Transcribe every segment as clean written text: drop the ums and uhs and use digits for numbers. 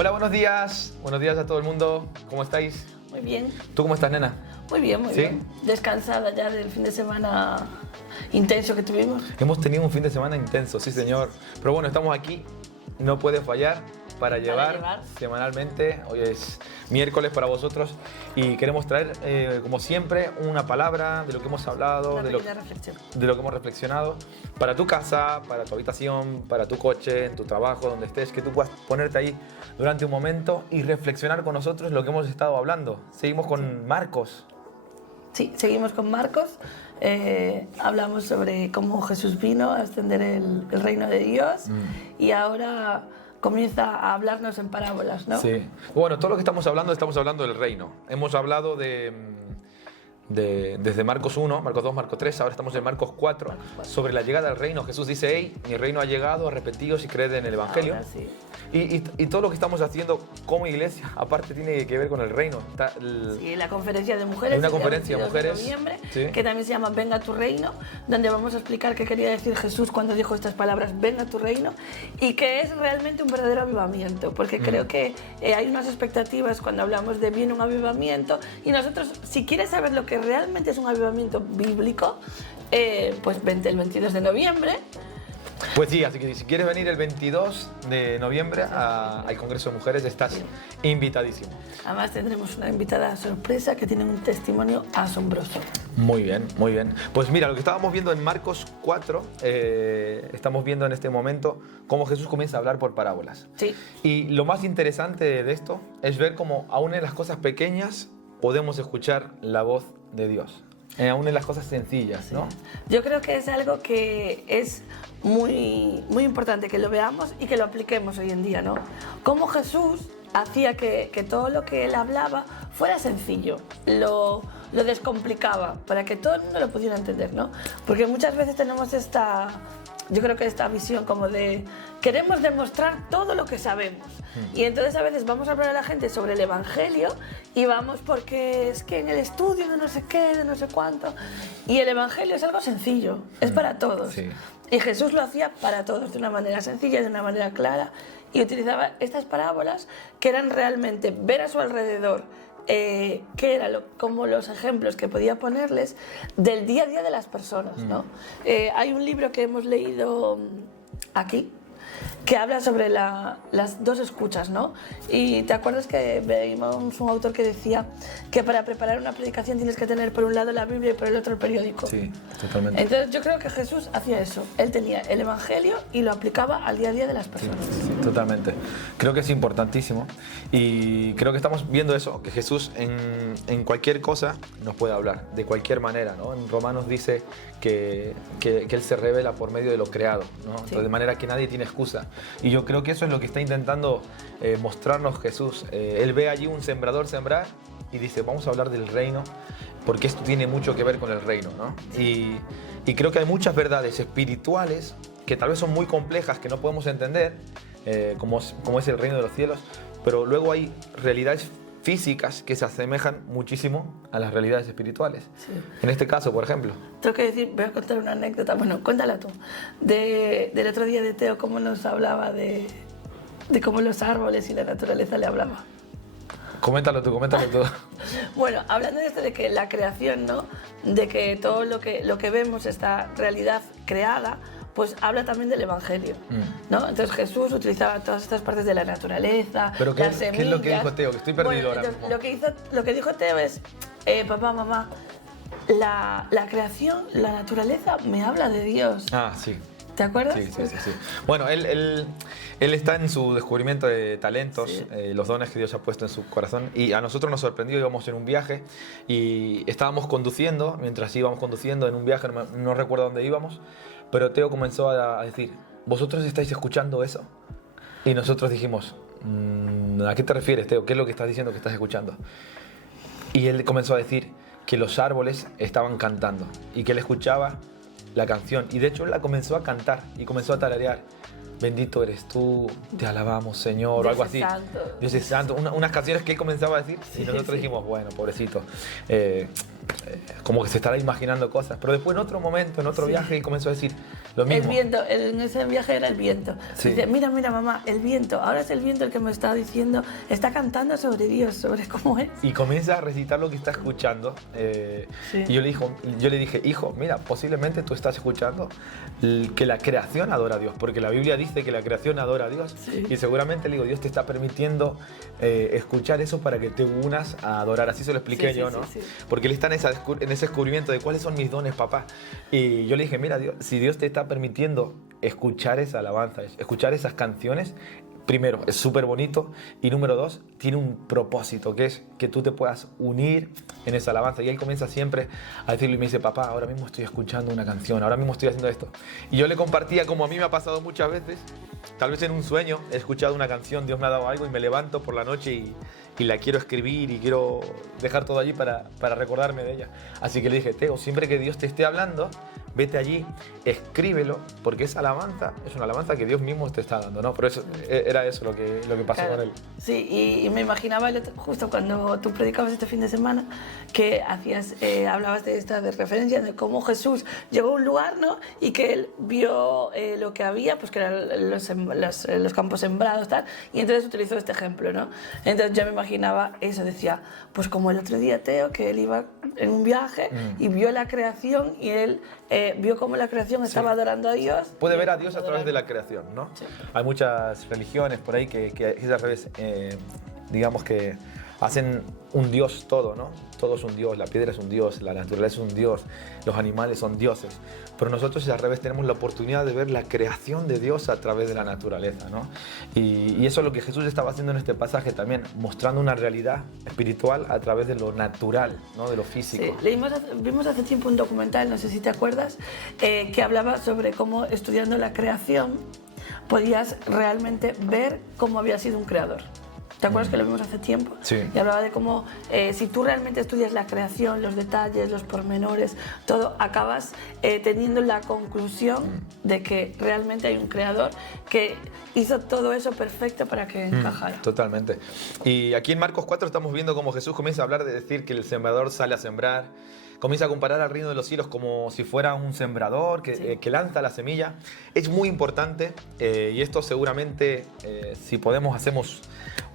Hola, buenos días. Buenos días a todo el mundo. ¿Cómo estáis? Muy bien. ¿Tú cómo estás, nena? Muy bien, muy ¿Sí? bien. Descansada ya del fin de semana intenso que tuvimos. Hemos tenido un fin de semana intenso, sí señor. Pero bueno, estamos aquí, no puede fallar, para llevar semanalmente. Hoy es miércoles para vosotros y queremos traer, como siempre, una palabra de lo que hemos hablado, Una de lo pequeña reflexión. que hemos reflexionado, para tu casa, para tu habitación, para tu coche, en tu trabajo, donde estés, que tú puedas ponerte ahí durante un momento y reflexionar con nosotros lo que hemos estado hablando. Seguimos con Marcos. Sí, seguimos con Marcos. Hablamos sobre cómo Jesús vino a extender el reino de Dios y ahora comienza a hablarnos en parábolas, ¿no? Sí. Bueno, todo lo que estamos hablando del reino. Hemos hablado desde Marcos 1, Marcos 2, Marcos 3, ahora estamos en Marcos 4, sobre la llegada al reino. Jesús dice, hey, mi reino ha llegado, arrepentíos y creed en el Evangelio. Ahora sí. Y todo lo que estamos haciendo como iglesia, aparte tiene que ver con el reino. Sí, la conferencia de mujeres. Hay una el día conferencia de 22 mujeres, noviembre, sí, que también se llama Venga a tu reino, donde vamos a explicar qué quería decir Jesús cuando dijo estas palabras, venga a tu reino, y que es realmente un verdadero avivamiento, porque creo que hay unas expectativas cuando hablamos de viene un avivamiento, y nosotros, si quieres saber lo que realmente es un avivamiento bíblico, pues vente el 22 de noviembre. Pues sí, así que si quieres venir el 22 de noviembre al Congreso de Mujeres, estás invitadísimo. Además tendremos una invitada sorpresa que tiene un testimonio asombroso. Muy bien, muy bien. Pues mira, lo que estábamos viendo en Marcos 4, estamos viendo en este momento cómo Jesús comienza a hablar por parábolas. Sí. Y lo más interesante de esto es ver cómo aún en las cosas pequeñas podemos escuchar la voz de Dios. Aún en las cosas sencillas, ¿no? Yo creo que es algo que es muy importante que lo veamos y que lo apliquemos hoy en día, ¿no? Cómo Jesús hacía que todo lo que él hablaba fuera sencillo, lo descomplicaba para que todo el mundo lo pudiera entender, ¿no? Porque muchas veces tenemos yo creo que esta visión como de queremos demostrar todo lo que sabemos y entonces a veces vamos a hablar a la gente sobre el Evangelio y vamos porque es que en el estudio de no sé qué, de no sé cuánto, y el Evangelio es algo sencillo, es para todos. Sí. Y Jesús lo hacía para todos de una manera sencilla, de una manera clara, y utilizaba estas parábolas que eran realmente ver a su alrededor qué era como los ejemplos que podía ponerles del día a día de las personas, ¿no? Hay un libro que hemos leído aquí que habla sobre las dos escuchas, ¿no? Y te acuerdas que veíamos un autor que decía que para preparar una predicación tienes que tener por un lado la Biblia y por el otro el periódico. Sí, totalmente. Entonces yo creo que Jesús hacía eso. Él tenía el Evangelio y lo aplicaba al día a día de las personas. Sí, totalmente. Creo que es importantísimo y creo que estamos viendo eso, que Jesús en cualquier cosa nos puede hablar, de cualquier manera, ¿no? En Romanos dice que Él se revela por medio de lo creado, ¿no? Sí. De manera que nadie tiene excusa. Y yo creo que eso es lo que está intentando mostrarnos Jesús. Él ve allí un sembrador sembrar y dice, vamos a hablar del reino, porque esto tiene mucho que ver con el reino, ¿no? Y creo que hay muchas verdades espirituales que tal vez son muy complejas, que no podemos entender, como es el reino de los cielos, pero luego hay realidades físicas que se asemejan muchísimo a las realidades espirituales. Sí. En este caso, por ejemplo. Tengo que decir, voy a contar una anécdota, bueno, cuéntala tú, del otro día de Teo, cómo nos hablaba de cómo los árboles y la naturaleza le hablaba. Coméntalo tú. Bueno, hablando de esto de que la creación, ¿no? De que todo lo que vemos, esta realidad creada, pues habla también del Evangelio, ¿no? Entonces Jesús utilizaba todas estas partes de la naturaleza, ¿Pero las semillas. qué es lo que dijo Teo? Que estoy perdido ahora Entonces, mismo. lo que dijo Teo es, papá, mamá, la creación, la naturaleza me habla de Dios. Ah, sí. ¿Te acuerdas? Sí. Bueno, él está en su descubrimiento de talentos, Sí. Los dones que Dios ha puesto en su corazón. Y a nosotros nos sorprendió, íbamos en un viaje y estábamos conduciendo, mientras íbamos conduciendo en un viaje, no recuerdo dónde íbamos, pero Teo comenzó a decir, ¿vosotros estáis escuchando eso? Y nosotros dijimos, ¿a qué te refieres, Teo? ¿Qué es lo que estás diciendo que estás escuchando? Y él comenzó a decir que los árboles estaban cantando y que él escuchaba la canción, y de hecho él la comenzó a cantar y comenzó a tararear, bendito eres tú, te alabamos, Señor, o Dios algo es así. santo. Dios es santo. Unas canciones que él comenzaba a decir y nosotros dijimos, bueno, pobrecito. Como que se estará imaginando cosas. Pero después en otro momento, en otro viaje, él comenzó a decir lo mismo. El viento, en ese viaje era el viento. Sí. Dice, mira, mira, mamá, el viento. Ahora es el viento el que me está diciendo, está cantando sobre Dios, sobre cómo es. Y comienza a recitar lo que está escuchando. Y yo le dije, hijo, mira, posiblemente tú estás escuchando que la creación adora a Dios, porque la Biblia dice que la creación adora a Dios. Sí. Y seguramente, le digo, Dios te está permitiendo escuchar eso para que te unas a adorar. Así se lo expliqué yo, ¿no? Sí. Porque él está en ese descubrimiento de cuáles son mis dones, papá. Y yo le dije, mira, Dios, si Dios te está permitiendo escuchar esa alabanza, escuchar esas canciones, primero, es súper bonito, y número dos, tiene un propósito, que es que tú te puedas unir en esa alabanza. Y él comienza siempre a decirlo y me dice, papá, ahora mismo estoy escuchando una canción, ahora mismo estoy haciendo esto. Y yo le compartía, como a mí me ha pasado muchas veces, tal vez en un sueño he escuchado una canción, Dios me ha dado algo y me levanto por la noche y la quiero escribir y quiero dejar todo allí para recordarme de ella. Así que le dije, Teo, siempre que Dios te esté hablando, vete allí, escríbelo, porque esa alabanza es una alabanza que Dios mismo te está dando, ¿no? Pero eso, era eso lo que pasó con él. Sí, y me imaginaba justo cuando tú predicabas este fin de semana que hablabas de esta referencia de cómo Jesús llegó a un lugar, ¿no? Y que él vio lo que había, pues que eran los campos sembrados, tal, y entonces utilizó este ejemplo, ¿no? Entonces yo me imaginaba eso, decía, pues como el otro día Teo, que él iba en un viaje y vio la creación y él vio cómo la creación estaba adorando a Dios. Puede ver a Dios a través de la creación, ¿no? Sí. Hay muchas religiones por ahí que es al revés, digamos que hacen un Dios todo, ¿no? Todo es un Dios, la piedra es un Dios, la naturaleza es un Dios, los animales son dioses. Pero nosotros al revés tenemos la oportunidad de ver la creación de Dios a través de la naturaleza, ¿no? Y eso es lo que Jesús estaba haciendo en este pasaje también, mostrando una realidad espiritual a través de lo natural, ¿no? De lo físico. Sí, vimos hace tiempo un documental, no sé si te acuerdas, que hablaba sobre cómo estudiando la creación podías realmente ver cómo había sido un creador. ¿Te acuerdas que lo vimos hace tiempo? Sí. Y hablaba de cómo si tú realmente estudias la creación, los detalles, los pormenores, todo, acabas teniendo la conclusión de que realmente hay un creador que hizo todo eso perfecto para que encajara. Totalmente. Y aquí en Marcos 4 estamos viendo cómo Jesús comienza a hablar de decir que el sembrador sale a sembrar. Comienza a comparar al reino de los cielos como si fuera un sembrador que lanza la semilla. Es muy importante y esto seguramente, si podemos, hacemos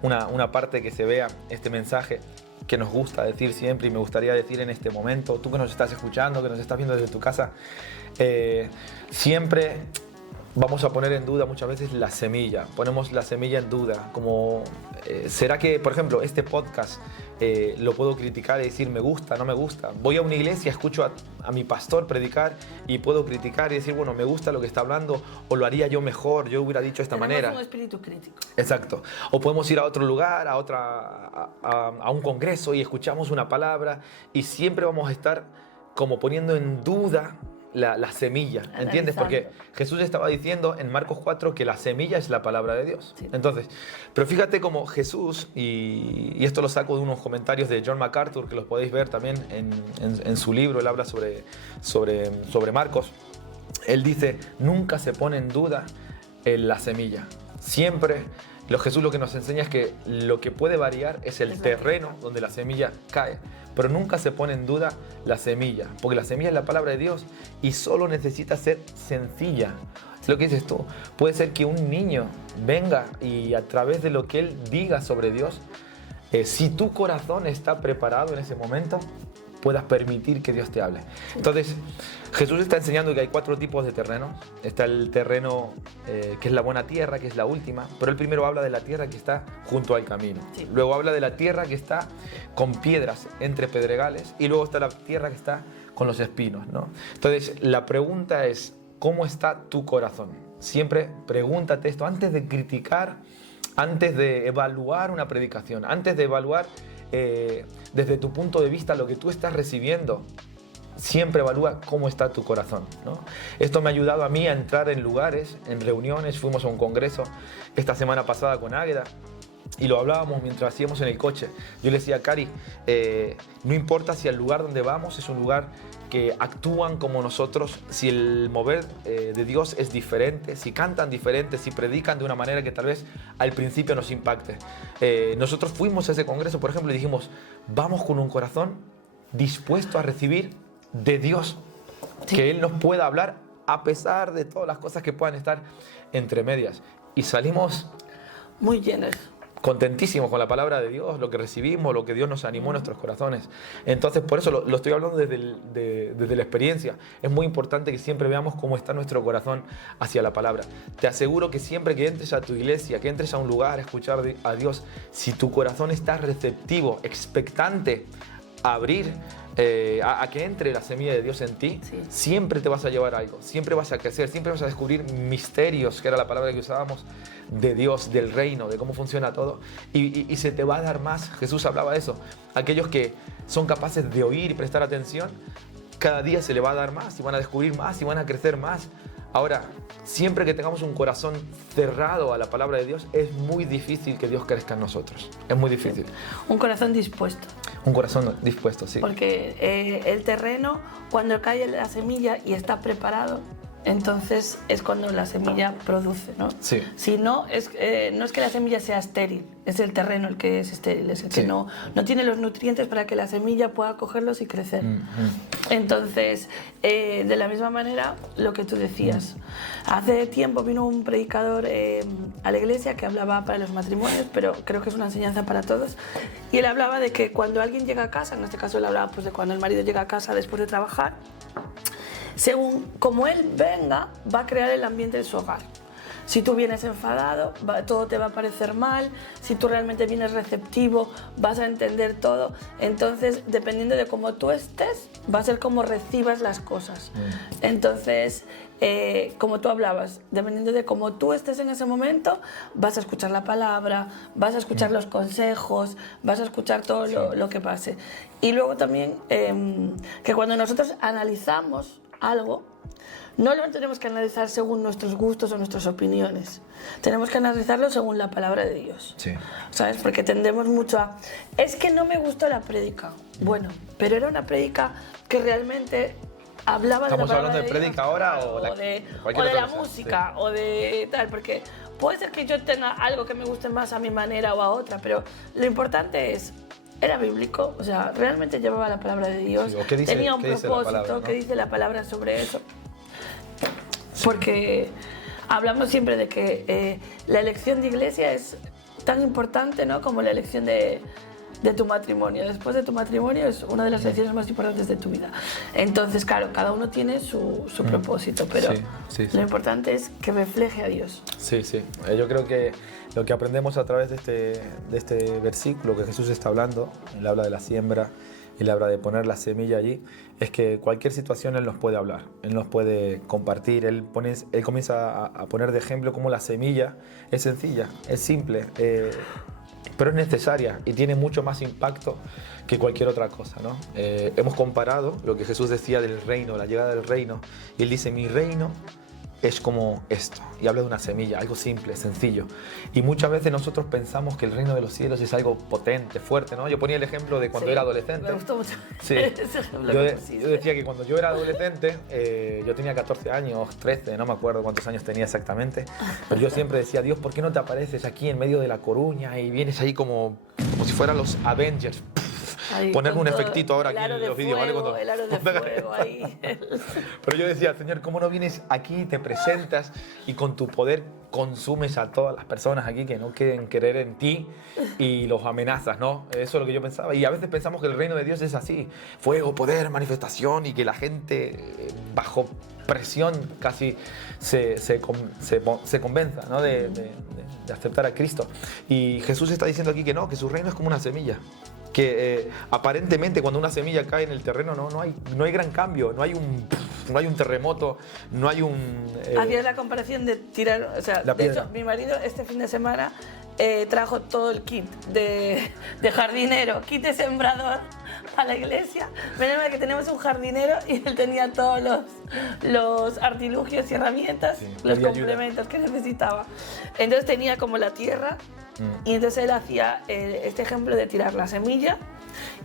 una parte que se vea este mensaje que nos gusta decir siempre y me gustaría decir en este momento, tú que nos estás escuchando, que nos estás viendo desde tu casa, siempre vamos a poner en duda muchas veces la semilla, ponemos la semilla en duda, como ¿será que, por ejemplo, este podcast lo puedo criticar y decir me gusta, no me gusta? Voy a una iglesia, escucho a mi pastor predicar y puedo criticar y decir, bueno, me gusta lo que está hablando o lo haría yo mejor, yo hubiera dicho de esta manera. Tenemos un espíritu crítico. Exacto. O podemos ir a otro lugar, a un congreso y escuchamos una palabra y siempre vamos a estar como poniendo en duda la semilla, ¿entiendes? Porque Jesús estaba diciendo en Marcos 4 que la semilla es la palabra de Dios. Sí. Entonces, pero fíjate cómo Jesús, y esto lo saco de unos comentarios de John MacArthur, que los podéis ver también en su libro, él habla sobre Marcos. Él dice, nunca se pone en duda la semilla. Siempre Jesús lo que nos enseña es que lo que puede variar es el terreno donde la semilla cae. Pero nunca se pone en duda la semilla, porque la semilla es la palabra de Dios y solo necesita ser sencilla. Es lo que dices tú. Puede ser que un niño venga y a través de lo que él diga sobre Dios, si tu corazón está preparado en ese momento, puedas permitir que Dios te hable. Entonces, Jesús está enseñando que hay 4 tipos de terrenos. Está el terreno que es la buena tierra, que es la última, pero él primero habla de la tierra que está junto al camino. Sí. Luego habla de la tierra que está con piedras entre pedregales y luego está la tierra que está con los espinos, ¿no? Entonces, la pregunta es, ¿cómo está tu corazón? Siempre pregúntate esto antes de criticar, antes de evaluar una predicación, antes de evaluar desde tu punto de vista lo que tú estás recibiendo. Siempre evalúa cómo está tu corazón, ¿no? Esto me ha ayudado a mí a entrar en lugares, en reuniones. Fuimos a un congreso esta semana pasada con Águeda y lo hablábamos mientras íbamos en el coche. Yo le decía a Cari, no importa si el lugar donde vamos es un lugar que actúan como nosotros, si el mover de Dios es diferente, si cantan diferente, si predican de una manera que tal vez al principio nos impacte. Nosotros fuimos a ese congreso, por ejemplo, y dijimos, vamos con un corazón dispuesto a recibir de Dios, Sí. que Él nos pueda hablar a pesar de todas las cosas que puedan estar entre medias. Y salimos Muy llenos. contentísimos con la palabra de Dios, lo que recibimos, lo que Dios nos animó en nuestros corazones. Entonces, por eso lo estoy hablando desde la experiencia. Es muy importante que siempre veamos cómo está nuestro corazón hacia la palabra. Te aseguro que siempre que entres a tu iglesia, que entres a un lugar a escuchar a Dios, si tu corazón está receptivo, expectante a abrir, a que entre la semilla de Dios en ti, Sí. siempre te vas a llevar algo, siempre vas a crecer, siempre vas a descubrir misterios, que era la palabra que usábamos, de Dios, del reino, de cómo funciona todo, y se te va a dar más. Jesús hablaba de eso. Aquellos que son capaces de oír y prestar atención, cada día se le va a dar más, y van a descubrir más, y van a crecer más. Ahora, siempre que tengamos un corazón cerrado a la palabra de Dios, es muy difícil que Dios crezca en nosotros. Es muy difícil. Un corazón dispuesto. Un corazón dispuesto, sí. Porque el terreno, cuando cae la semilla y está preparado, entonces es cuando la semilla produce, ¿no? Sí. Si no, no es que la semilla sea estéril, es el terreno el que es estéril, es el que Sí. no tiene los nutrientes para que la semilla pueda cogerlos y crecer. Entonces, de la misma manera, lo que tú decías. Hace tiempo vino un predicador a la iglesia que hablaba para los matrimonios, pero creo que es una enseñanza para todos. Y él hablaba de que cuando alguien llega a casa, en este caso él hablaba pues, de cuando el marido llega a casa después de trabajar, según como él venga, va a crear el ambiente de su hogar. Si tú vienes enfadado, todo te va a parecer mal. Si tú realmente vienes receptivo, vas a entender todo. Entonces, dependiendo de cómo tú estés, va a ser como recibas las cosas. Entonces, como tú hablabas, dependiendo de cómo tú estés en ese momento, vas a escuchar la palabra, vas a escuchar los consejos, vas a escuchar todo lo que pase. Y luego también, que cuando nosotros analizamos algo, no lo tenemos que analizar según nuestros gustos o nuestras opiniones. Tenemos que analizarlo según la palabra de Dios. Sí. ¿Sabes? Porque tendemos mucho a... Es que no me gustó la prédica. Bueno, pero era una prédica que realmente hablaba de la ¿Estamos palabra hablando de Dios, prédica ahora o de cualquier la otra cosa? música o de tal? Porque puede ser que yo tenga algo que me guste más a mi manera o a otra, pero lo importante es... Era bíblico, o sea, realmente llevaba la palabra de Dios, Sí, o qué dice- tenía un qué dice la propósito, palabra, ¿no? ¿qué dice la palabra sobre eso? Porque hablamos siempre de que la elección de iglesia es tan importante, ¿no?, como la elección de tu matrimonio. Después de tu matrimonio es una de las elecciones más importantes de tu vida. Entonces, claro, cada uno tiene su propósito, pero Sí. lo importante es que refleje a Dios. Sí, sí. Yo creo que lo que aprendemos a través de este versículo que Jesús está hablando, Él habla de la siembra, Él habla de poner la semilla allí, es que cualquier situación Él nos puede hablar, Él nos puede compartir, Él comienza a poner de ejemplo cómo la semilla es sencilla, es simple, pero es necesaria y tiene mucho más impacto que cualquier otra cosa, ¿no? Hemos comparado lo que Jesús decía del reino, la llegada del reino, y Él dice, mi reino es como esto, y habla de una semilla, algo simple, sencillo. Y muchas veces nosotros pensamos que el reino de los cielos es algo potente, fuerte, ¿no? Yo ponía el ejemplo de cuando Sí, era adolescente. Me gustó mucho Sí. ese ejemplo Yo, que yo pusiste. decía que cuando yo era adolescente, yo tenía 14 años, 13, no me acuerdo cuántos años tenía exactamente, pero yo siempre decía, Dios, ¿por qué no te apareces aquí en medio de La Coruña y vienes ahí como si fueran los Avengers? Ahí, Ponerme con un todo efectito ahora el aquí aro en de los vídeos, ¿vale? fuego, el aro de fuego ahí. Pero yo decía, Señor, ¿cómo no vienes aquí, te presentas y con tu poder consumes a todas las personas aquí que no quieren creer en ti y los amenazas, ¿no? Eso es lo que yo pensaba. Y a veces pensamos que el reino de Dios es así, fuego, poder, manifestación, y que la gente bajo presión casi se convenza, ¿no? de aceptar a Cristo. Y Jesús está diciendo aquí que no, que su reino es como una semilla. Que aparentemente cuando una semilla cae en el terreno no hay gran cambio, no hay un terremoto, no hay un... Hacías la comparación de tirar, o sea, La de piedra. hecho, mi marido este fin de semana trajo todo el kit de jardinero, kit de sembrador a la iglesia. Menos mal que tenemos un jardinero y él tenía todos los artilugios y herramientas, los complementos que necesitaba. Entonces tenía como la tierra y entonces él hacía este ejemplo de tirar la semilla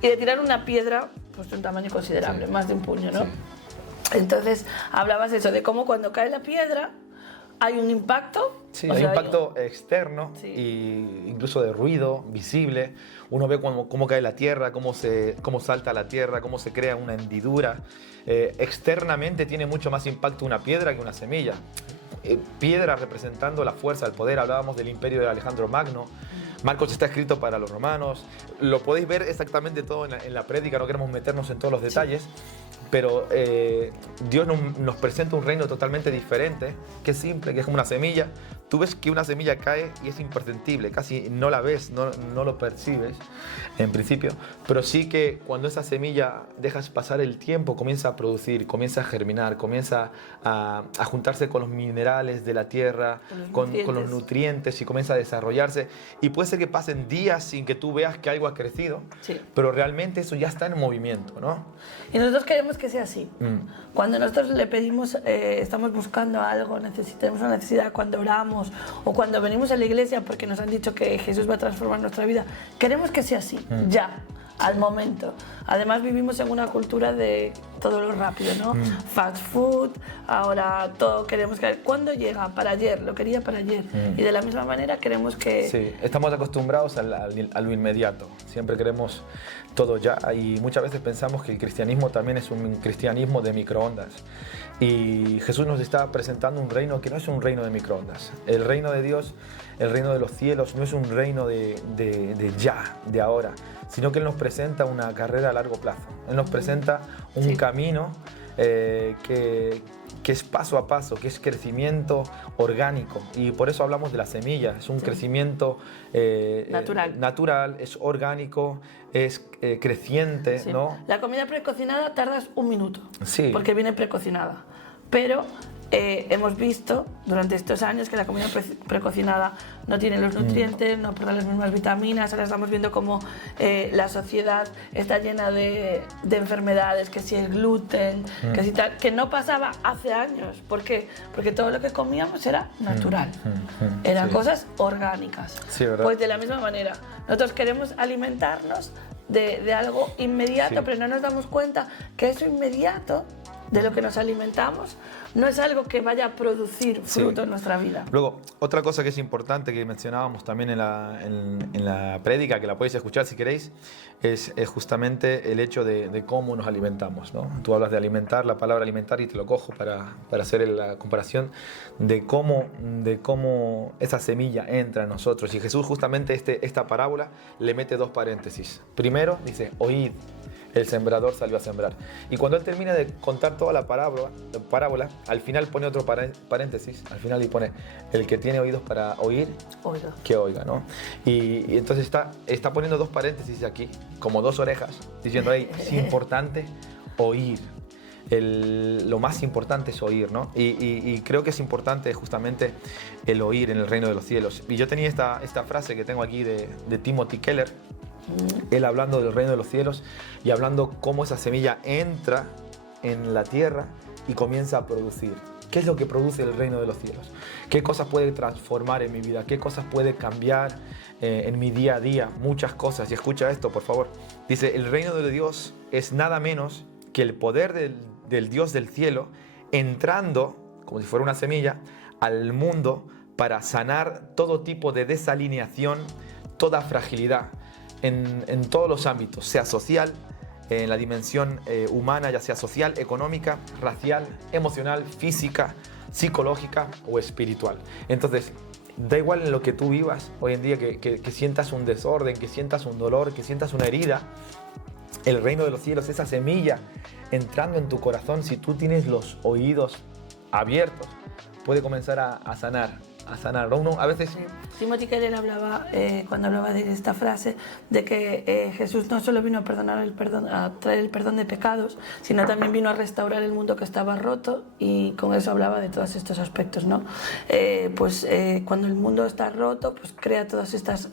y de tirar una piedra pues, de un tamaño considerable, más de un puño, ¿no? Entonces hablabas eso, de cómo cuando cae la piedra hay un impacto. Sí, hay un impacto externo e incluso de ruido visible. Uno ve cómo cae la tierra, cómo salta la tierra, cómo se crea una hendidura. Externamente tiene mucho más impacto una piedra que una semilla. Piedra representando la fuerza, el poder. Hablábamos del imperio de Alejandro Magno. Marcos está escrito para los romanos. Lo podéis ver exactamente todo en la prédica, no queremos meternos en todos los detalles. Pero Dios nos presenta un reino totalmente diferente, que es simple, que es como una semilla. Tú ves que una semilla cae y es imperceptible, casi no la ves, no lo percibes en principio, pero sí que cuando esa semilla dejas pasar el tiempo, comienza a producir, comienza a germinar, comienza a juntarse con los minerales de la tierra, con los nutrientes y comienza a desarrollarse. Y puede ser que pasen días sin que tú veas que algo ha crecido, pero realmente eso ya está en movimiento, ¿no? Y nosotros queremos que sea así. Cuando nosotros le pedimos, estamos buscando algo, tenemos una necesidad, cuando oramos o cuando venimos a la iglesia porque nos han dicho que Jesús va a transformar nuestra vida, queremos que sea así, ya, al momento. Además vivimos en una cultura de todo lo rápido, ¿no? Fast food, ahora todo queremos que... ¿Cuándo llega? Para ayer, lo quería para ayer. Y de la misma manera queremos que... Sí, estamos acostumbrados a lo inmediato. Siempre queremos todo ya y muchas veces pensamos que el cristianismo también es un cristianismo de microondas. Y Jesús nos está presentando un reino que no es un reino de microondas. El reino de Dios, el reino de los cielos, no es un reino de ya, de ahora, sino que Él nos presenta una carrera a largo plazo. Él nos presenta un camino que es paso a paso, que es crecimiento orgánico. Y por eso hablamos de la semilla. Es un crecimiento natural, es orgánico, es creciente, ¿no? La comida precocinada tardas un minuto, porque viene precocinada. Pero hemos visto durante estos años que la comida precocinada no tiene los nutrientes, no aporta las mismas vitaminas. Ahora estamos viendo cómo la sociedad está llena de enfermedades, que si el gluten, que si tal, que no pasaba hace años. ¿Por qué? Porque todo lo que comíamos era natural, eran cosas orgánicas. Sí, ¿verdad? Pues de la misma manera, nosotros queremos alimentarnos de algo inmediato, pero no nos damos cuenta que eso inmediato de lo que nos alimentamos no es algo que vaya a producir fruto en nuestra vida. Luego, otra cosa que es importante que mencionábamos también en la prédica, que la podéis escuchar si queréis, es justamente el hecho de cómo nos alimentamos, ¿no? Tú hablas de alimentar, la palabra alimentar, y te lo cojo para hacer la comparación de cómo esa semilla entra en nosotros. Y Jesús justamente esta parábola le mete dos paréntesis. Primero dice, oíd, el sembrador salió a sembrar. Y cuando él termina de contar toda la parábola, al final pone otro paréntesis, al final le pone, el que tiene oídos para oír, que oiga, ¿no? Y entonces está poniendo dos paréntesis aquí, como dos orejas, diciendo, hey, es importante oír. Lo más importante es oír, ¿no? Y creo que es importante justamente el oír en el reino de los cielos. Y yo tenía esta frase que tengo aquí de Timothy Keller, él hablando del reino de los cielos y hablando cómo esa semilla entra en la tierra y comienza a producir. ¿Qué es lo que produce el reino de los cielos? ¿Qué cosas puede transformar en mi vida? ¿Qué cosas puede cambiar en mi día a día? Muchas cosas. Y escucha esto, por favor. Dice, el reino de Dios es nada menos que el poder del Dios del cielo entrando, como si fuera una semilla, al mundo para sanar todo tipo de desalineación, toda fragilidad, en todos los ámbitos, sea social, en la dimensión humana, ya sea social, económica, racial, emocional, física, psicológica o espiritual. Entonces, da igual en lo que tú vivas hoy en día, que sientas un desorden, que sientas un dolor, que sientas una herida, el reino de los cielos, esa semilla entrando en tu corazón, si tú tienes los oídos abiertos, puede comenzar a sanar, a sanar. Uno a veces... Timothy Keller hablaba, cuando hablaba de esta frase, de que Jesús no solo vino a traer el perdón de pecados, sino también vino a restaurar el mundo que estaba roto, y con eso hablaba de todos estos aspectos, ¿no? Cuando el mundo está roto, pues crea todas estas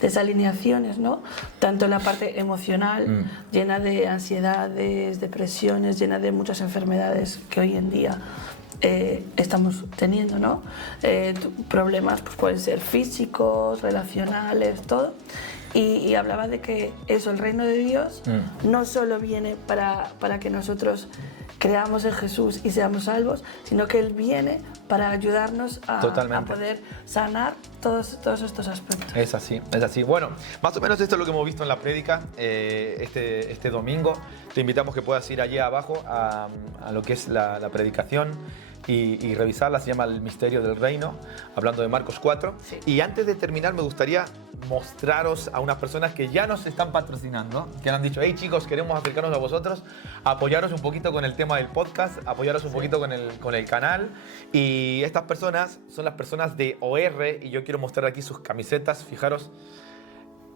desalineaciones, ¿no? Tanto en la parte emocional, llena de ansiedades, depresiones, llena de muchas enfermedades que hoy en día estamos teniendo, ¿no? Problemas pues pueden ser físicos, relacionales, todo. Y hablaba de que eso, el reino de Dios no solo viene para que nosotros creamos en Jesús y seamos salvos, sino que Él viene para ayudarnos a poder sanar todos estos aspectos. Es así, es así. Bueno, más o menos esto es lo que hemos visto en la prédica este domingo. Te invitamos que puedas ir allí abajo a lo que es la predicación y revisarla. Se llama El Misterio del Reino, hablando de Marcos 4. Sí. Y antes de terminar, me gustaría mostraros a unas personas que ya nos están patrocinando, que han dicho: hey chicos, queremos acercarnos a vosotros, apoyaros un poquito con el tema del podcast, apoyaros un poquito con el canal. Y estas personas son las personas de OR, y yo quiero mostrar aquí sus camisetas. Fijaros,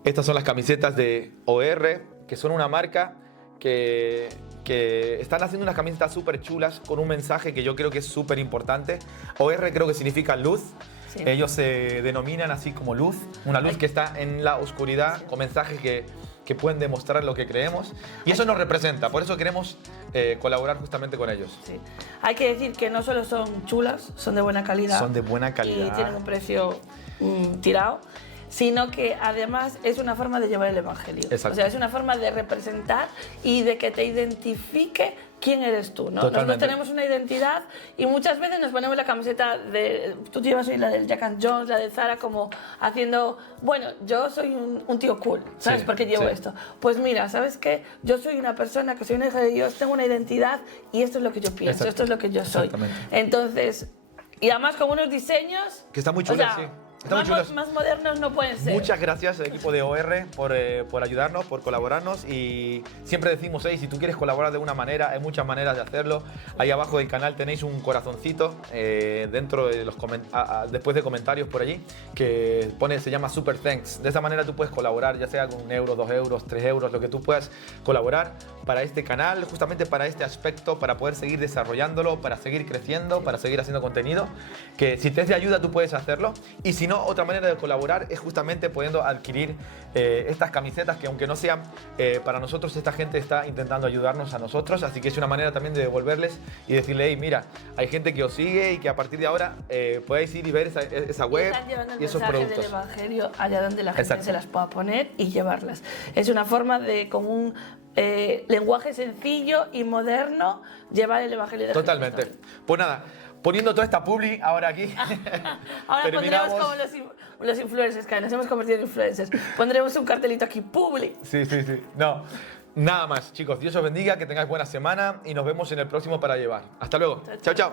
estas son las camisetas de OR, que son una marca que están haciendo unas camisetas súper chulas con un mensaje que yo creo que es súper importante. OR creo que significa luz. Sí. Ellos se denominan así como luz, una luz que está en la oscuridad, con mensajes que pueden demostrar lo que creemos, y eso nos representa, por eso queremos colaborar justamente con ellos. Sí. Hay que decir que no solo son chulas, son de buena calidad. Son de buena calidad. Y tienen un precio tirado, sino que además es una forma de llevar el Evangelio. Exacto. O sea, es una forma de representar y de que te identifique quién eres tú, ¿no? Totalmente. Nosotros tenemos una identidad y muchas veces nos ponemos la camiseta de... Tú llevas hoy la del Jack and Jones, la de Zara, como haciendo... Bueno, yo soy un tío cool, ¿sabes? Sí, por qué llevo esto? Pues mira, ¿sabes qué? Yo soy una persona que soy una hija de Dios, tengo una identidad y esto es lo que yo pienso, esto es lo que yo soy. Entonces, y además con unos diseños... Que está muy chulo, sí. Más modernos no pueden ser. Muchas gracias al equipo de OR por ayudarnos, por colaborarnos, y siempre decimos, hey, si tú quieres colaborar de una manera, hay muchas maneras de hacerlo. Ahí abajo del canal tenéis un corazoncito dentro de después de comentarios por allí, que se llama Super Thanks. De esa manera tú puedes colaborar, ya sea con 1 euro, 2 euros, 3 euros, lo que tú puedas colaborar para este canal, justamente para este aspecto, para poder seguir desarrollándolo, para seguir creciendo, para seguir haciendo contenido, que si te es de ayuda tú puedes hacerlo. Y si no, otra manera de colaborar es justamente pudiendo adquirir estas camisetas, que aunque no sean para nosotros, esta gente está intentando ayudarnos a nosotros, así que es una manera también de devolverles y decirle: hey, mira, hay gente que os sigue y que a partir de ahora podéis ir y ver esa web y esos productos. Del Evangelio allá donde la gente se las pueda poner y llevarlas. Es una forma de, con un lenguaje sencillo y moderno, llevar el Evangelio de Totalmente. Jesucristo. Pues nada, poniendo toda esta publi ahora aquí. Ahora pondremos como los influencers, que nos hemos convertido en influencers. Pondremos un cartelito aquí, publi. Sí. No, nada más, chicos. Dios os bendiga, que tengáis buena semana y nos vemos en el próximo Para Llevar. Hasta luego. Chao.